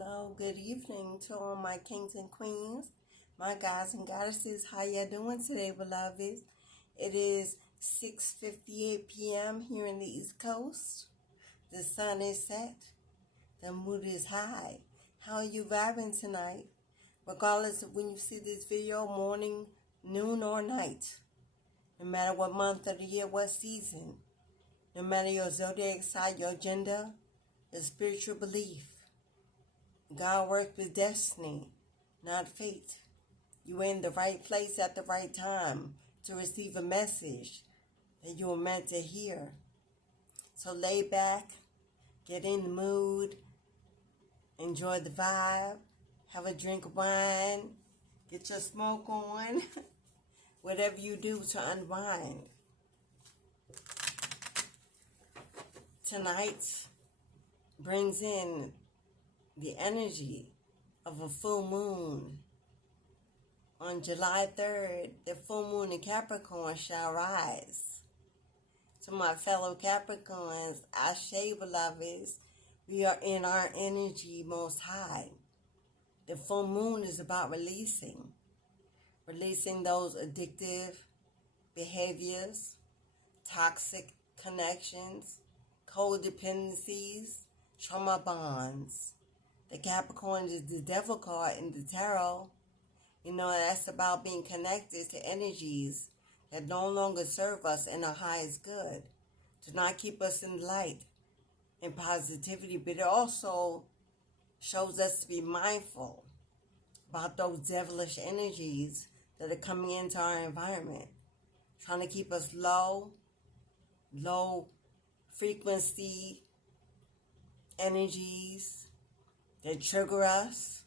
Hello, good evening to all my kings and queens, my gods and goddesses. How ya doing today, beloveds? It is 6:58 p.m. here in the East Coast. The sun is set. The mood is high. How are you vibing tonight? Regardless of when you see this video, morning, noon, or night. No matter what month of the year, what season. No matter your zodiac sign, your gender, your spiritual belief. God works with destiny, not fate. You're in the right place at the right time to receive a message that you were meant to hear. So lay back, get in the mood, enjoy the vibe, have a drink of wine, get your smoke on, whatever you do to unwind. Tonight brings in the energy of a full moon. On July 3rd, the full moon in Capricorn shall rise. To my fellow Capricorns, Ashe beloveds, we are in our energy most high. The full moon is about releasing those addictive behaviors, toxic connections, codependencies, trauma bonds. The Capricorn is the devil card in the tarot. You know, that's about being connected to energies that no longer serve us in our highest good, to not keep us in light and positivity, but it also shows us to be mindful about those devilish energies that are coming into our environment, trying to keep us low frequency energies that trigger us,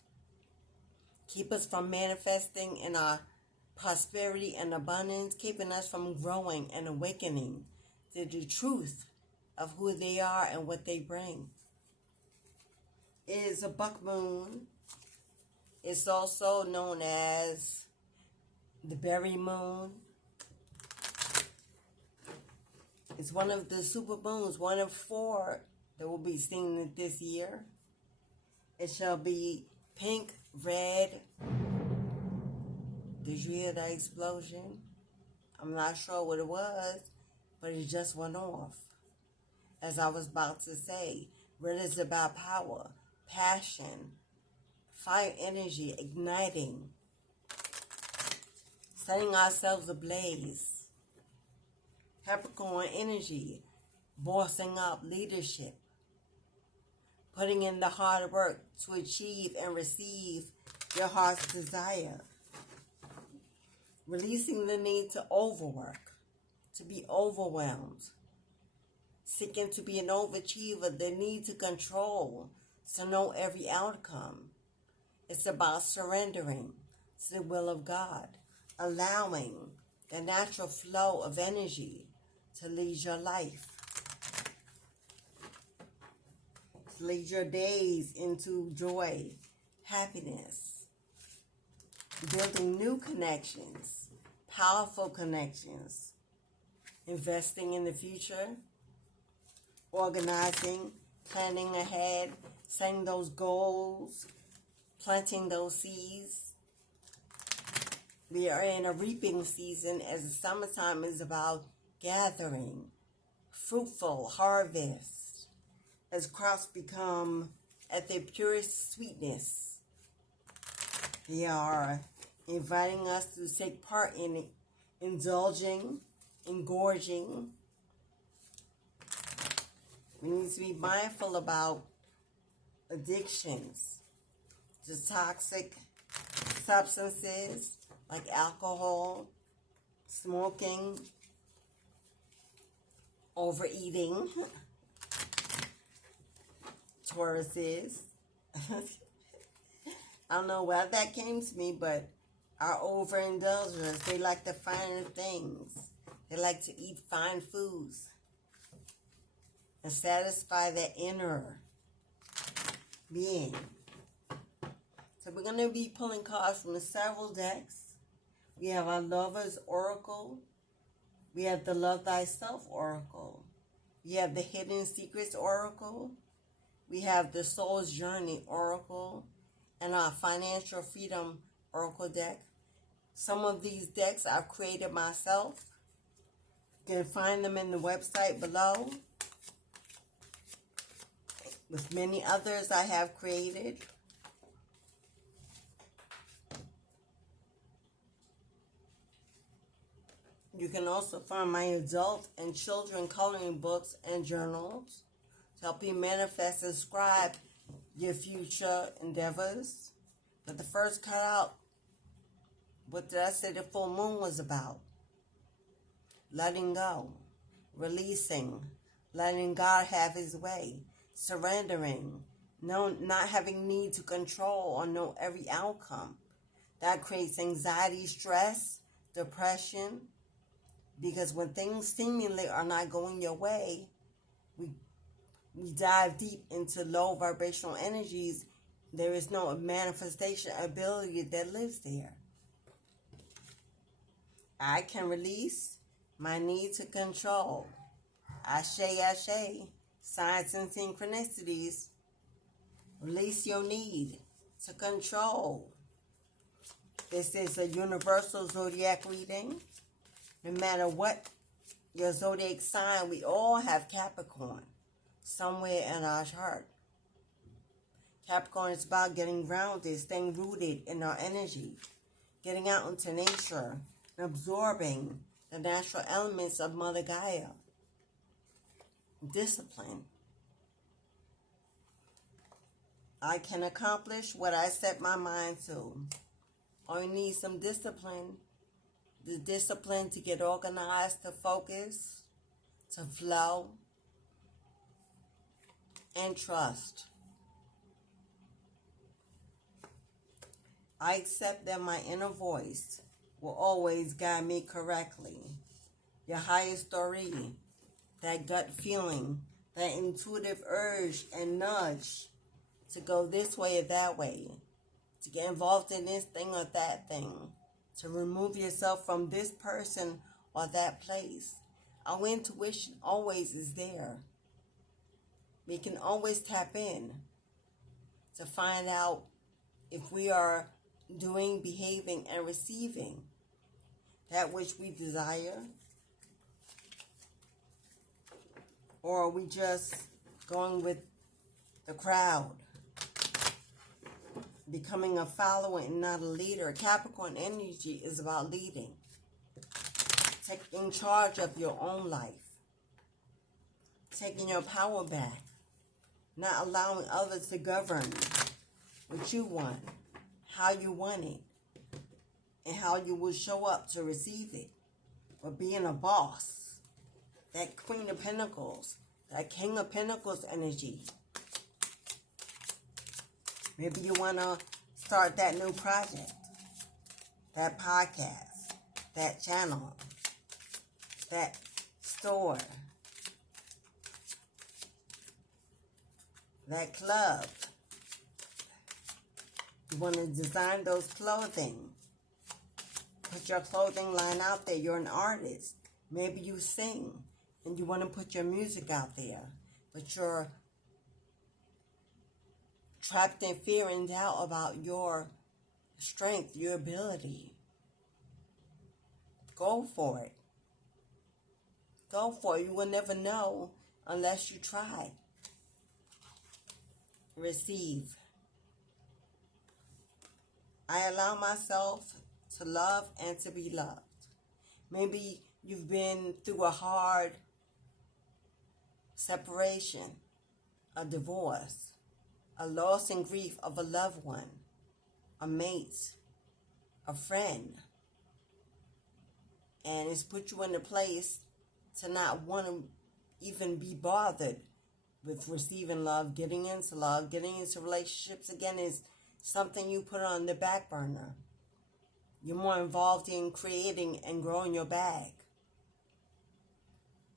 keep us from manifesting in our prosperity and abundance, keeping us from growing and awakening to the truth of who they are and what they bring. It is a buck moon. It's also known as the berry moon. It's one of the super moons, one of 4 that will be seen this year. It shall be pink, red. Did you hear that explosion? I'm not sure what it was, but it just went off. As I was about to say, red is about power, passion, fire energy, igniting, setting ourselves ablaze. Capricorn energy, bossing up, leadership, putting in the hard work to achieve and receive your heart's desire. Releasing the need to overwork, to be overwhelmed. Seeking to be an overachiever, the need to control, to know every outcome. It's about surrendering to the will of God, allowing the natural flow of energy to lead your life. Lead your days into joy, happiness, building new connections, powerful connections, investing in the future, organizing, planning ahead, setting those goals, planting those seeds. We are in a reaping season as the summertime is about gathering, fruitful harvest. As crops become at their purest sweetness, they are inviting us to take part in indulging, engorging. We need to be mindful about addictions to toxic substances like alcohol, smoking, overeating. Tauruses. I don't know where that came to me, but our overindulgence, they like the finer things. They like to eat fine foods and satisfy their inner being. So we're going to be pulling cards from several decks. We have our Lover's Oracle. We have the Love Thyself Oracle. We have the Hidden Secrets Oracle. We have the Soul's Journey Oracle and our Financial Freedom Oracle deck. Some of these decks I've created myself. You can find them in the website below, with many others I have created. You can also find my adult and children coloring books and journals to help you manifest and scribe your future endeavors. But the first cutout, what did I say the full moon was about? Letting go, releasing, letting God have his way, surrendering, not having need to control or know every outcome. That creates anxiety, stress, depression, because when things seemingly are not going your way, we dive deep into low vibrational energies. There is no manifestation ability that lives there. I can release my need to control. Ashe, ashe, signs and synchronicities. Release your need to control. This is a universal zodiac reading. No matter what your zodiac sign, we all have Capricorn somewhere in our chart. Capricorn is about getting grounded, staying rooted in our energy, getting out into nature, and absorbing the natural elements of Mother Gaia. Discipline. I can accomplish what I set my mind to. I need some discipline. The discipline to get organized, to focus, to flow, and trust. I accept that my inner voice will always guide me correctly. Your highest story, that gut feeling, that intuitive urge and nudge to go this way or that way, to get involved in this thing or that thing, to remove yourself from this person or that place. Our intuition always is there. We can always tap in to find out if we are doing, behaving, and receiving that which we desire, or are we just going with the crowd, becoming a follower and not a leader. Capricorn energy is about leading, taking charge of your own life, taking your power back, not allowing others to govern what you want, how you want it, and how you will show up to receive it. But being a boss, that Queen of Pentacles, that King of Pentacles energy. Maybe you want to start that new project, that podcast, that channel, that store, that club. You want to design those clothing. Put your clothing line out there. You're an artist. Maybe you sing and you want to put your music out there, but you're trapped in fear and doubt about your strength, your ability. Go for it. Go for it. You will never know unless you try. Receive. I allow myself to love and to be loved. Maybe you've been through a hard separation, a divorce, a loss and grief of a loved one, a mate, a friend. And it's put you in a place to not want to even be bothered with receiving love, getting into relationships again is something you put on the back burner. You're more involved in creating and growing your bag.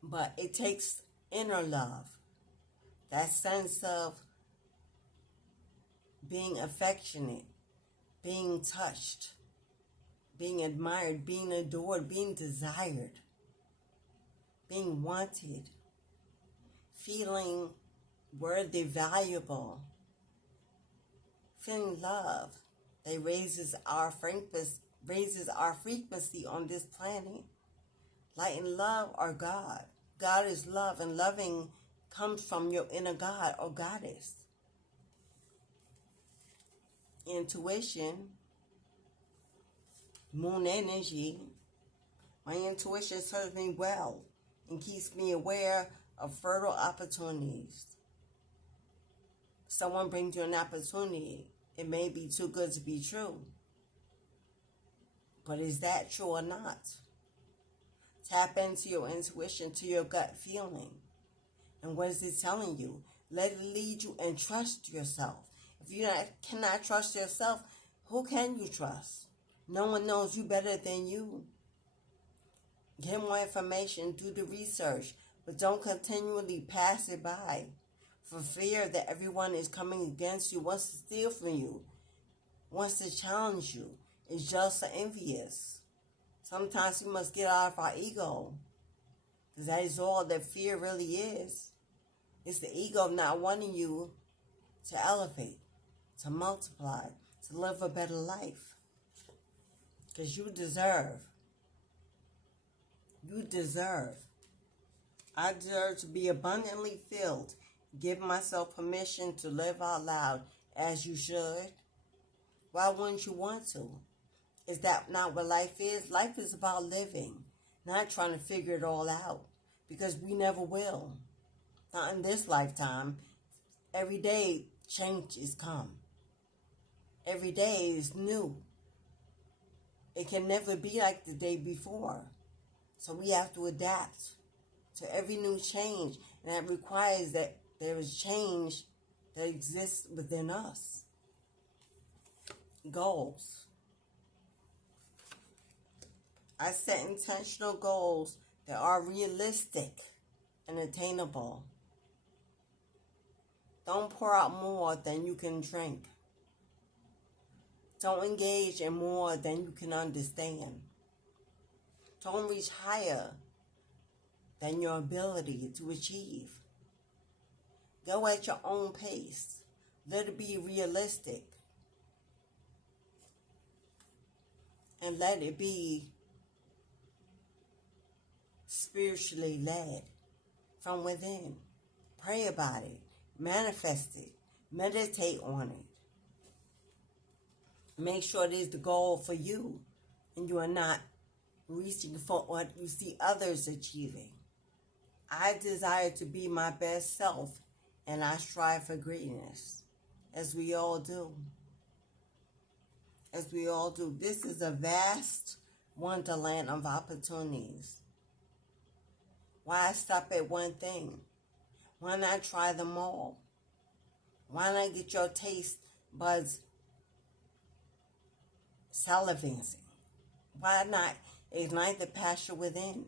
But it takes inner love, that sense of being affectionate, being touched, being admired, being adored, being desired, being wanted, feeling worthy, valuable, feeling love. They raises our frequency on this planet. Light and love are God. God is love, and loving comes from your inner God or goddess. Intuition, moon energy. My intuition serves me well and keeps me aware of fertile opportunities. Someone brings you an opportunity. It may be too good to be true. But is that true or not? Tap into your intuition, to your gut feeling. And what is it telling you? Let it lead you and trust yourself. If you cannot trust yourself, who can you trust? No one knows you better than you. Get more information, do the research, but don't continually pass it by for fear that everyone is coming against you, wants to steal from you, wants to challenge you, is jealous or envious. Sometimes we must get out of our ego, because that is all that fear really is. It's the ego of not wanting you to elevate, to multiply, to live a better life. Because you deserve. You deserve. I deserve to be abundantly filled. Give myself permission to live out loud as you should. Why wouldn't you want to? Is that not what life is? Life is about living, not trying to figure it all out, because we never will. Not in this lifetime. Every day changes come. Every day is new. It can never be like the day before. So we have to adapt to every new change. And that requires that there is change that exists within us. Goals. I set intentional goals that are realistic and attainable. Don't pour out more than you can drink. Don't engage in more than you can understand. Don't reach higher than your ability to achieve. Go at your own pace. Let it be realistic. And let it be spiritually led from within. Pray about it. Manifest it. Meditate on it. Make sure it is the goal for you, and you are not reaching for what you see others achieving. I desire to be my best self, and I strive for greatness, as we all do. As we all do. This is a vast wonderland of opportunities. Why stop at one thing? Why not try them all? Why not get your taste buds salivating? Why not ignite the passion within?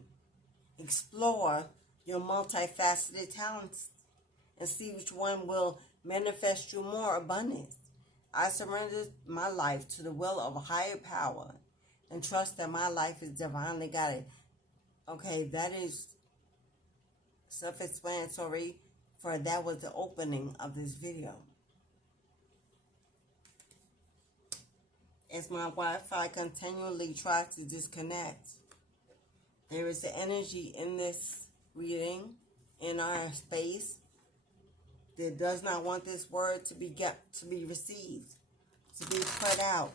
Explore your multifaceted talents and see which one will manifest you more abundance. I surrender my life to the will of a higher power and trust that my life is divinely guided. Okay, that is self-explanatory, for that was the opening of this video. As my Wi-Fi continually tries to disconnect, there is an energy in this reading, in our space, that does not want this word to be received, to be put out.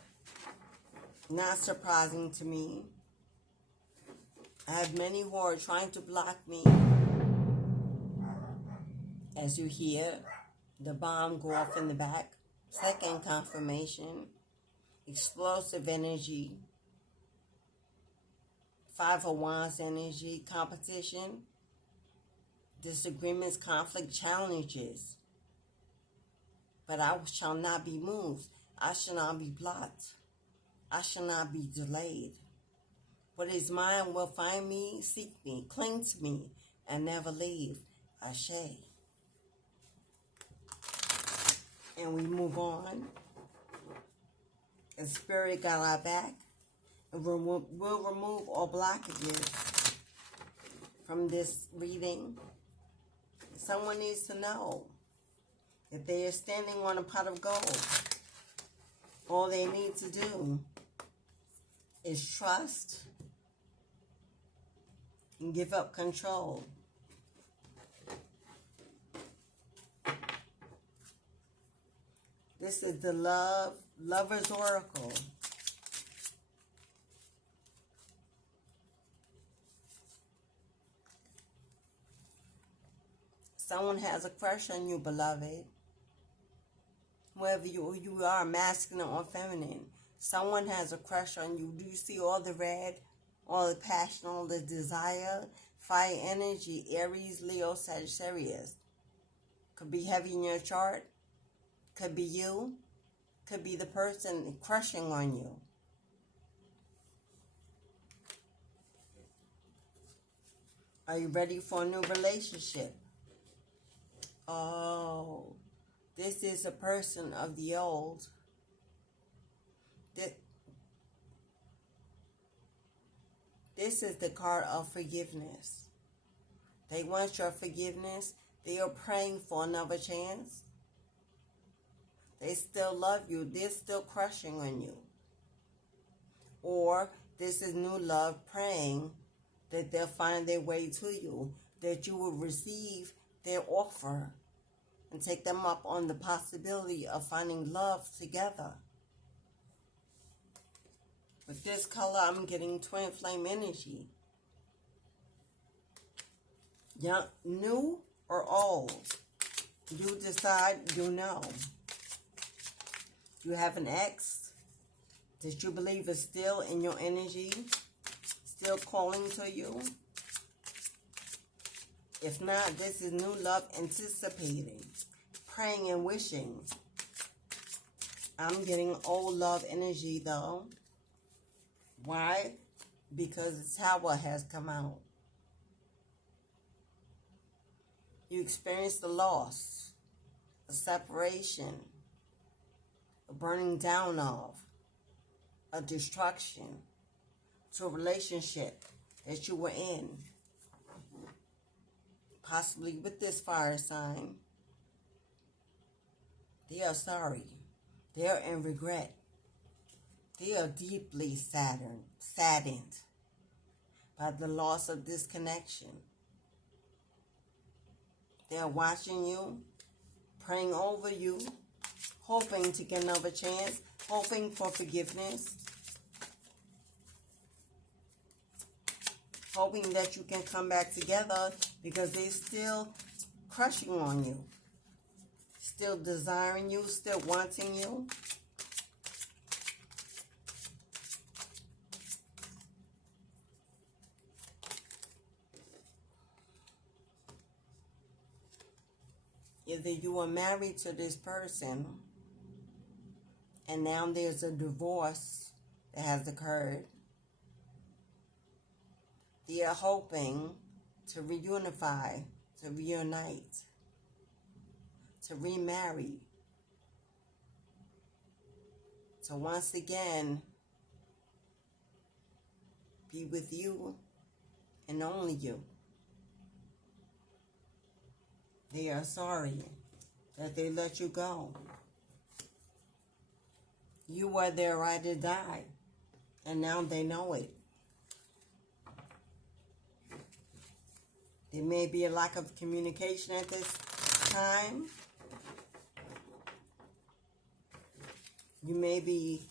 Not surprising to me. I have many who are trying to block me. As you hear the bomb go off in the back. Second confirmation. Explosive energy. Five of Wands energy. Competition. Disagreements, conflict, challenges. But I shall not be moved. I shall not be blocked. I shall not be delayed. What is mine will find me, seek me, cling to me, and never leave. Ashe. And we move on. And Spirit got our back. And we'll remove all blockages from this reading. Someone needs to know If they are standing on a pot of gold, all they need to do is trust and give up control. This is the Lover's Oracle. Someone has a crush on you, beloved. Whether you are masculine or feminine, someone has a crush on you. Do you see all the red, all the passion, all the desire? Fire energy, Aries, Leo, Sagittarius. Could be heavy in your chart. Could be you. Could be the person crushing on you. Are you ready for a new relationship? Oh, this is a person of the old. This is the card of forgiveness. They want your forgiveness. They are praying for another chance. They still love you. They're still crushing on you. Or this is new love praying that they'll find their way to you, that you will receive their offer and take them up on the possibility of finding love together. With this color, I'm getting twin flame energy. Young, new or old? You decide, you know. You have an ex that you believe is still in your energy, still calling to you. If not, this is new love anticipating, praying and wishing. I'm getting old love energy though. Why? Because the Tower has come out. You experienced a loss, a separation, a burning down of, a destruction to a relationship that you were in. Possibly with this fire sign. They are sorry. They are in regret. They are deeply saddened by the loss of this connection. They are watching you, praying over you, hoping to get another chance, hoping for forgiveness, hoping that you can come back together because they're still crushing on you, still desiring you, still wanting you. Either you are married to this person and now there's a divorce that has occurred. They are hoping to reunify, to reunite, to remarry, to once again be with you and only you. They are sorry that they let you go. You were their ride or die, and now they know it. There may be a lack of communication at this time. You may be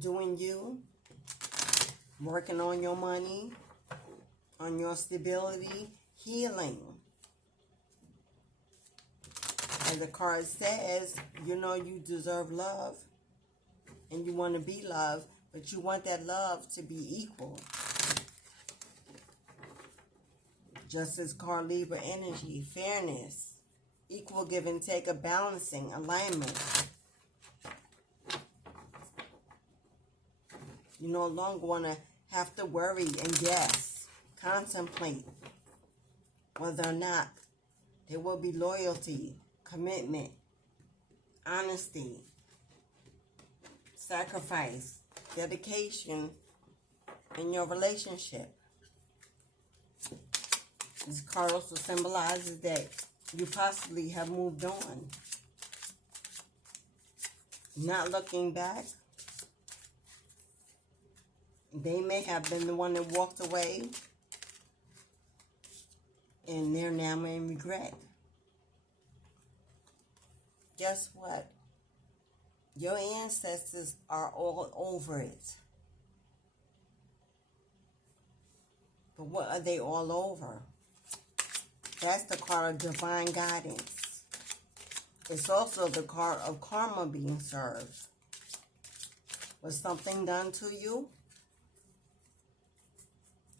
doing you, working on your money, on your stability, healing. As the card says, you know you deserve love and you want to be loved, but you want that love to be equal. Justice card, Libra energy, fairness, equal give and take, a balancing, alignment. You no longer want to have to worry and guess, contemplate whether or not there will be loyalty, commitment, honesty, sacrifice, dedication in your relationship. This card also symbolizes that you possibly have moved on. not looking back. They may have been the one that walked away, and they're now in regret. Guess what? Your ancestors are all over it. But what are they all over? That's the card of divine guidance. It's also the card of karma being served. Was something done to you?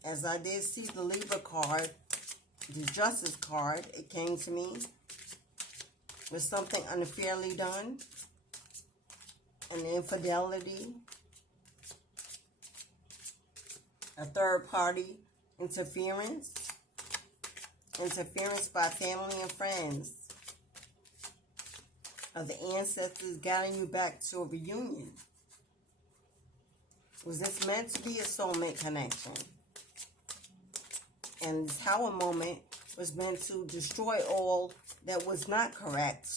As I did see the Libra card, the Justice card, it came to me. Was something unfairly done? An infidelity? A third party interference? Interference by family and friends? Are the ancestors guiding you back to a reunion? Was this meant to be a soulmate connection? And this Tower moment was meant to destroy all that was not correct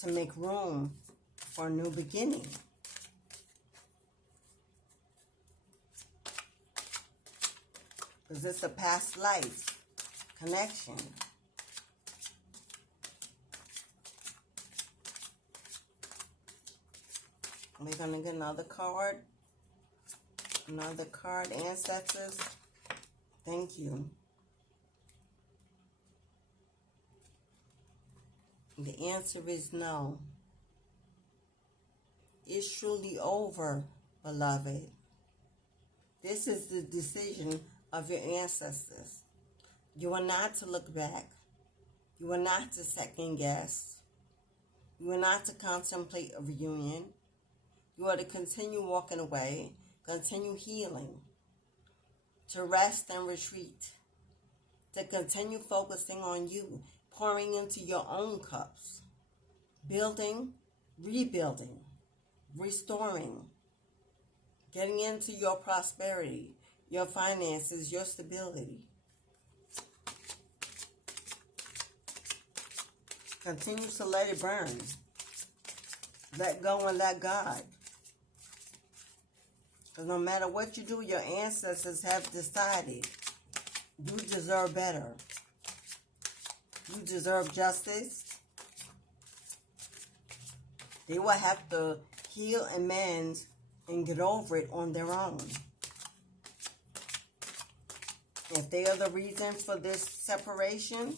to make room for a new beginning. Is this a past life connection? We're going to get another card. Another card, ancestors. Thank you. The answer is no. It's truly over, beloved. This is the decision of your ancestors. You are not to look back. You are not to second guess. You are not to contemplate a reunion. You are to continue walking away, continue healing, to rest and retreat, to continue focusing on you, pouring into your own cups, building, rebuilding, restoring, getting into your prosperity, your finances, your stability. Continue to let it burn. Let go and let God. Because no matter what you do, your ancestors have decided you deserve better. You deserve justice. They will have to heal and mend and get over it on their own. If they are the reason for this separation,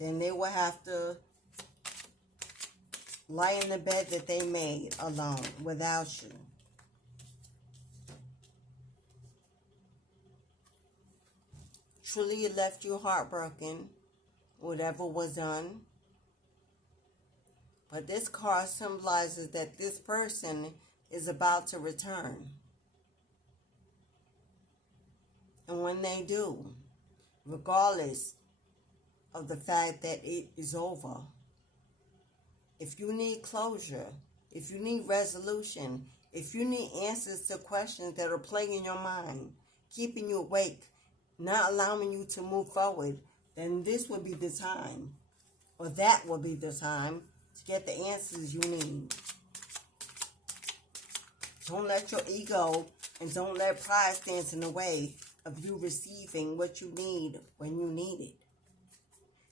then they will have to lie in the bed that they made alone without you. Truly, it left you heartbroken, whatever was done. But this card symbolizes that this person is about to return. And when they do, regardless of the fact that it is over, if you need closure, if you need resolution, if you need answers to questions that are plaguing your mind, keeping you awake, not allowing you to move forward, then this will be the time, or that will be the time to get the answers you need. Don't let your ego and don't let pride stand in the way of you receiving what you need when you need it.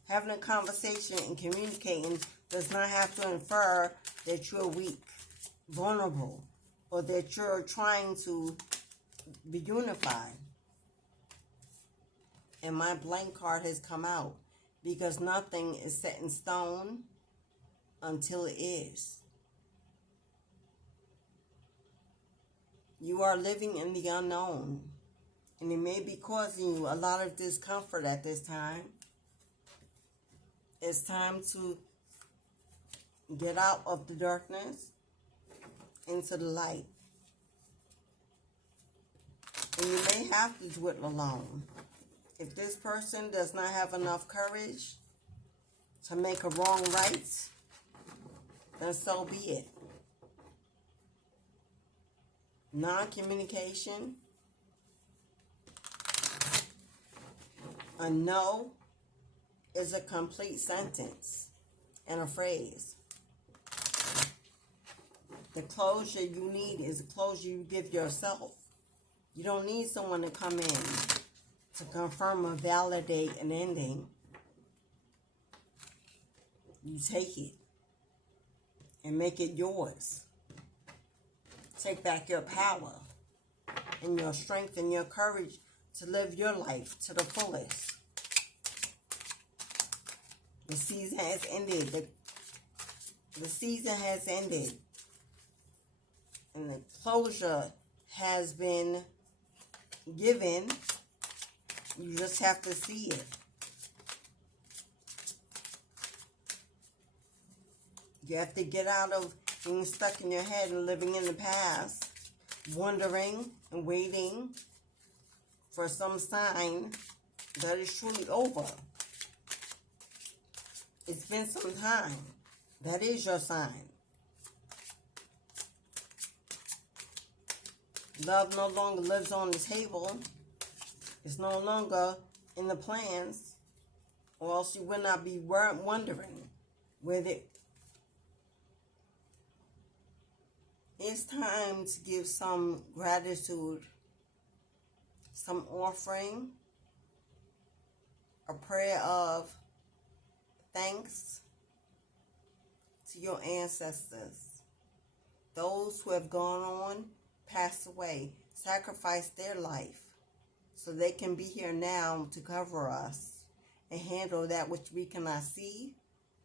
Having a conversation and communicating does not have to infer that you're weak, vulnerable, or that you're trying to be unified. And my blank card has come out because nothing is set in stone until it is. You are living in the unknown, and it may be causing you a lot of discomfort at this time. It's time to get out of the darkness into the light. And you may have to do it alone. If this person does not have enough courage to make a wrong right, then so be it. Non-communication, a no is a complete sentence and a phrase. The closure you need is the closure you give yourself. You don't need someone to come in to confirm or validate an ending. You take it and make it yours. Take back your power and your strength and your courage to live your life to the fullest. The season has ended. The season has ended. And the closure has been given. You just have to see it. You have to get out of being stuck in your head and living in the past, wondering and waiting for some sign that is truly over. It's been some time. That is your sign. Love no longer lives on the table. It's no longer in the plans, or else you would not be wondering with it. It's time to give some gratitude, some offering, a prayer of thanks to your ancestors. Those who have gone on, passed away, sacrificed their life so they can be here now to cover us and handle that which we cannot see,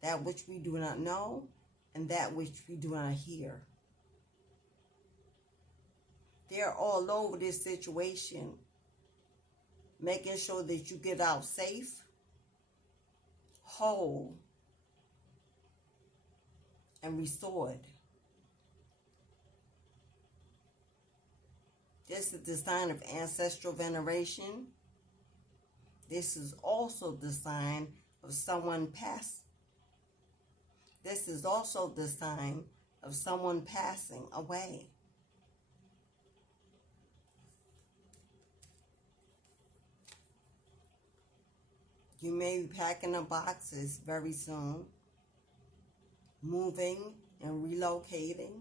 that which we do not know, and that which we do not hear. They're all over this situation, making sure that you get out safe, whole, and restored. This is the sign of ancestral veneration. This is also the sign of someone passed. This is also the sign of someone passing away. You may be packing up boxes very soon, moving and relocating,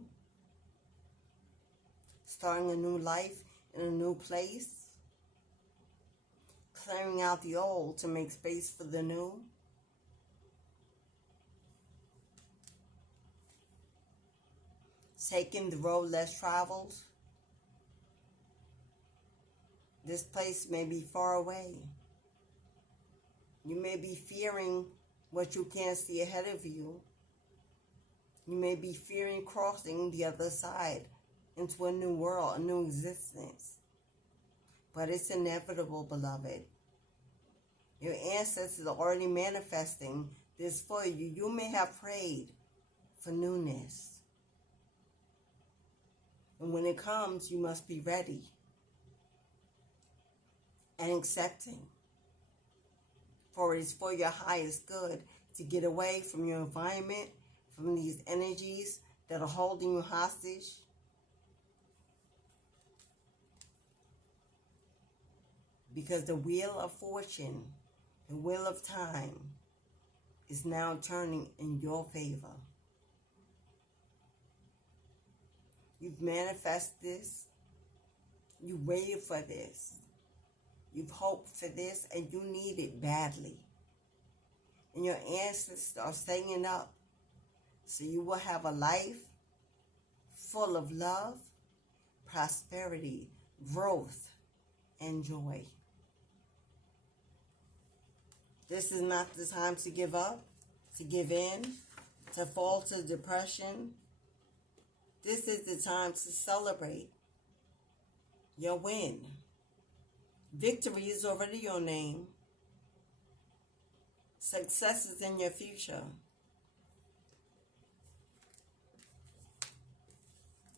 starting a new life in a new place, clearing out the old to make space for the new. Taking the road less traveled. This place may be far away. You may be fearing what you can't see ahead of you. You may be fearing crossing the other side into a new world, a new existence. But it's inevitable, beloved. Your ancestors are already manifesting this for you. You may have prayed for newness. And when it comes, you must be ready and accepting. For it is for your highest good to get away from your environment, from these energies that are holding you hostage. Because the wheel of fortune, the wheel of time, is now turning in your favor. You've manifested this. You waited for this. You've hoped for this, and you need it badly. And your ancestors are staying up, so you will have a life full of love, prosperity, growth, and joy. This is not the time to give up, to give in, to fall to depression. This is the time to celebrate your win. Victory is already your name. Success is in your future.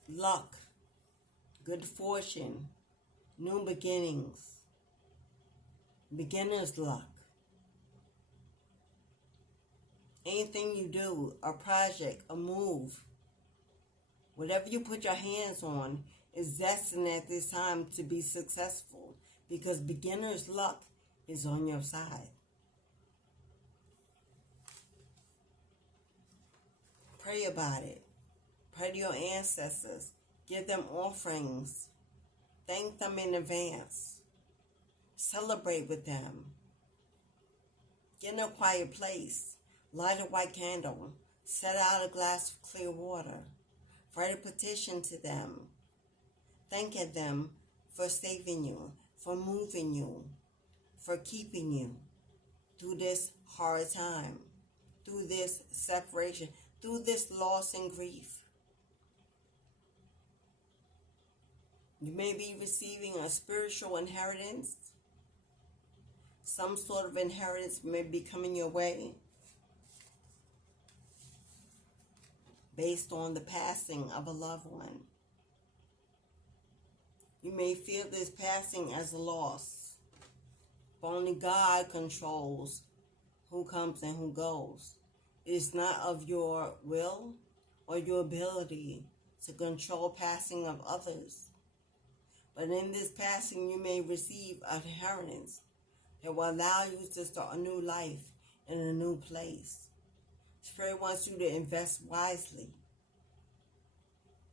Luck, good fortune, new beginnings, beginner's luck. Anything you do, a project, a move, whatever you put your hands on is destined at this time to be successful, because beginner's luck is on your side. Pray about it. Pray to your ancestors. Give them offerings. Thank them in advance. Celebrate with them. Get in a quiet place. Light a white candle. Set out a glass of clear water. Write a petition to them. Thanking them for saving you, for moving you, for keeping you through this hard time, through this separation, through this loss and grief. You may be receiving a spiritual inheritance. Some sort of inheritance may be coming your way based on the passing of a loved one. You may feel this passing as a loss, but only God controls who comes and who goes. It is not of your will or your ability to control passing of others. But in this passing, you may receive an inheritance that will allow you to start a new life in a new place. Spirit wants you to invest wisely.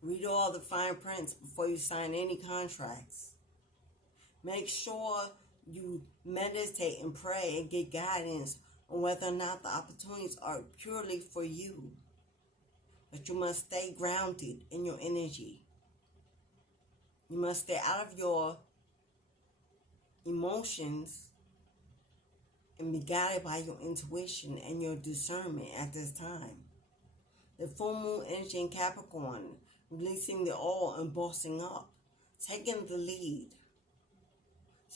Read all the fine prints before you sign any contracts. Make sure you meditate and pray and get guidance on whether or not the opportunities are purely for you. But you must stay grounded in your energy. You must stay out of your emotions and be guided by your intuition and your discernment at this time. The full moon energy in Capricorn, releasing the all and bossing up, taking the lead,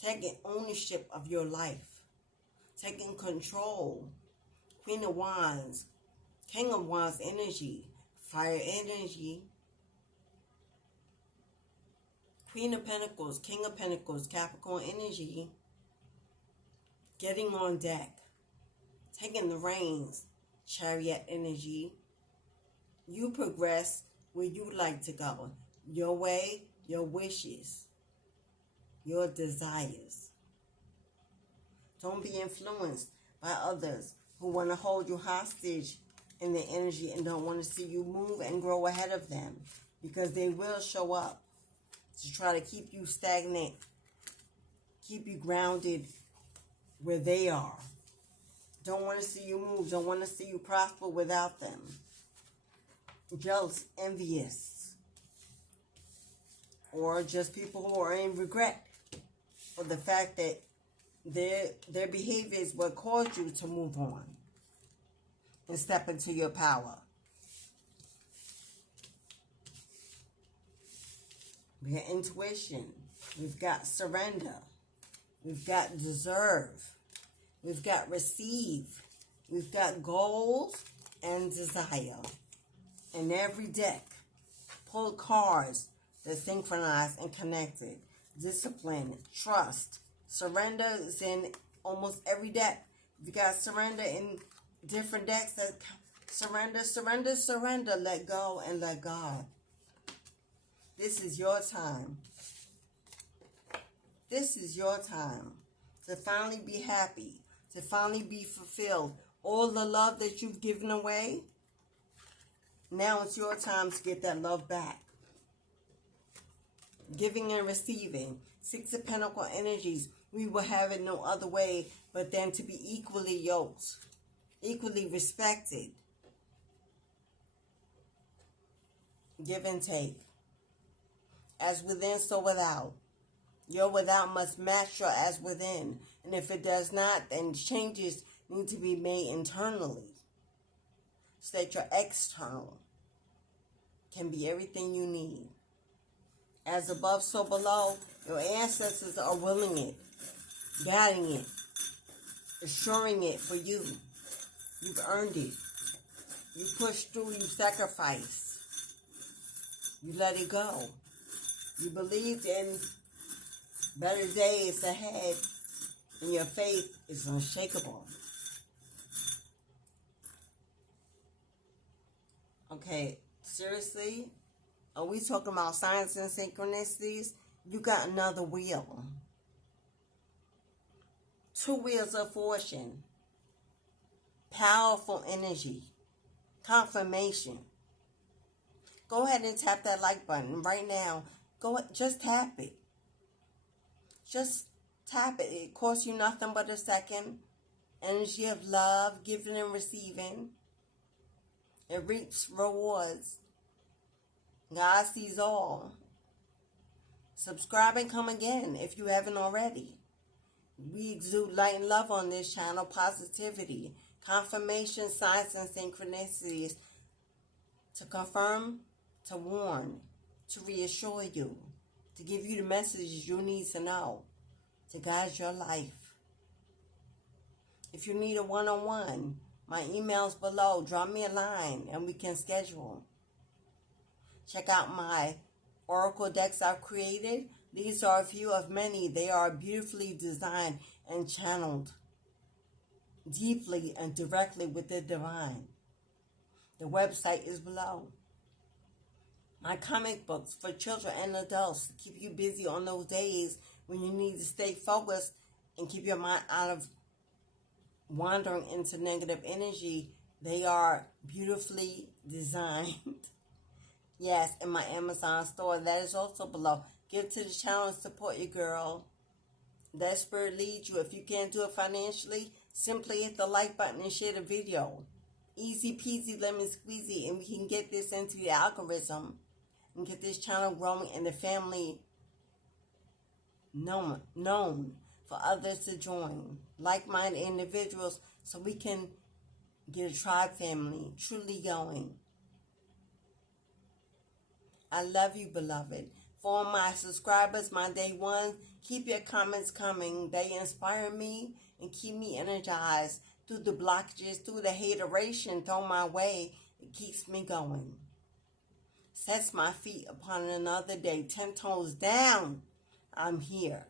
taking ownership of your life, taking control. Queen of Wands, King of Wands energy, fire energy, Queen of Pentacles, King of Pentacles, Capricorn energy, getting on deck, taking the reins, Chariot energy. You progress where you like to go, your way, your wishes, your desires. Don't be influenced by others who want to hold you hostage in their energy and don't want to see you move and grow ahead of them, because they will show up to try to keep you stagnant, keep you grounded where they are. Don't want to see you move, don't want to see you prosper without them. Jealous, envious, or just people who are in regret for the fact that their behavior is what caused you to move on and step into your power. We got intuition, we've got surrender, we've got deserve, we've got receive, we've got goals and desire. In every deck, pull cards that synchronize and connected. Discipline, trust, surrender is in almost every deck. You got surrender in different decks. That surrender, let go and let God. This is your time. This is your time to finally be happy, to finally be fulfilled. All the love that you've given away, now it's your time to get that love back. Giving and receiving. Six of Pentacles energies. We will have it no other way but then to be equally yoked, equally respected. Give and take. As within, so without. Your without must match your as within. And if it does not, then changes need to be made internally, so that your external can be everything you need. As above, so below. Your ancestors are willing it, guiding it, assuring it for you. You've earned it. You push through, you sacrifice. You let it go. You believed in better days ahead, and your faith is unshakable. Okay, seriously? Are we talking about signs and synchronicities? You got another wheel. 2 wheels of fortune. Powerful energy. Confirmation. Go ahead and tap that like button right now. Just tap it. Just tap it. It costs you nothing but a second. Energy of love, giving and receiving. It reaps rewards. God sees all. Subscribe and come again if you haven't already. We exude light and love on this channel, positivity, confirmation, signs, and synchronicities to confirm, to warn, to reassure you, to give you the messages you need to know, to guide your life. If you need a one-on-one, my email's below. Drop me a line and we can schedule. Check out my oracle decks I've created. These are a few of many. They are beautifully designed and channeled deeply and directly with the divine. The website is below. My comic books for children and adults to keep you busy on those days when you need to stay focused and keep your mind out of wandering into negative energy. They are beautifully designed. Yes, in my Amazon store. That is also below. Give to the channel and support your girl. That spirit leads you. If you can't do it financially, simply hit the like button and share the video. Easy peasy lemon squeezy, and we can get this into the algorithm and get this channel growing and the family known for others to join. Like-minded individuals, so we can get a tribe family truly going. I love you, beloved. For my subscribers, my day ones, keep your comments coming. They inspire me and keep me energized through the blockages, through the hateration thrown my way. It keeps me going. Sets my feet upon another day. 10 toes down. I'm here.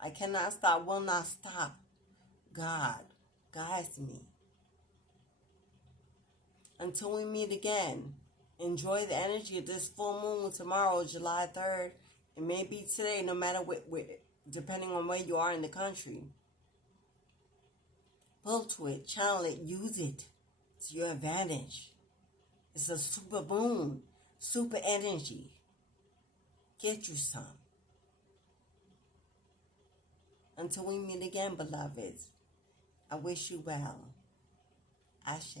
I cannot stop, will not stop. God guides me. Until we meet again, enjoy the energy of this full moon tomorrow, July 3rd. It may be today, no matter what, depending on where you are in the country. Pull to it, channel it, use it to your advantage. It's a super moon, super energy. Get you some. Until we meet again, beloveds, I wish you well. Ashe.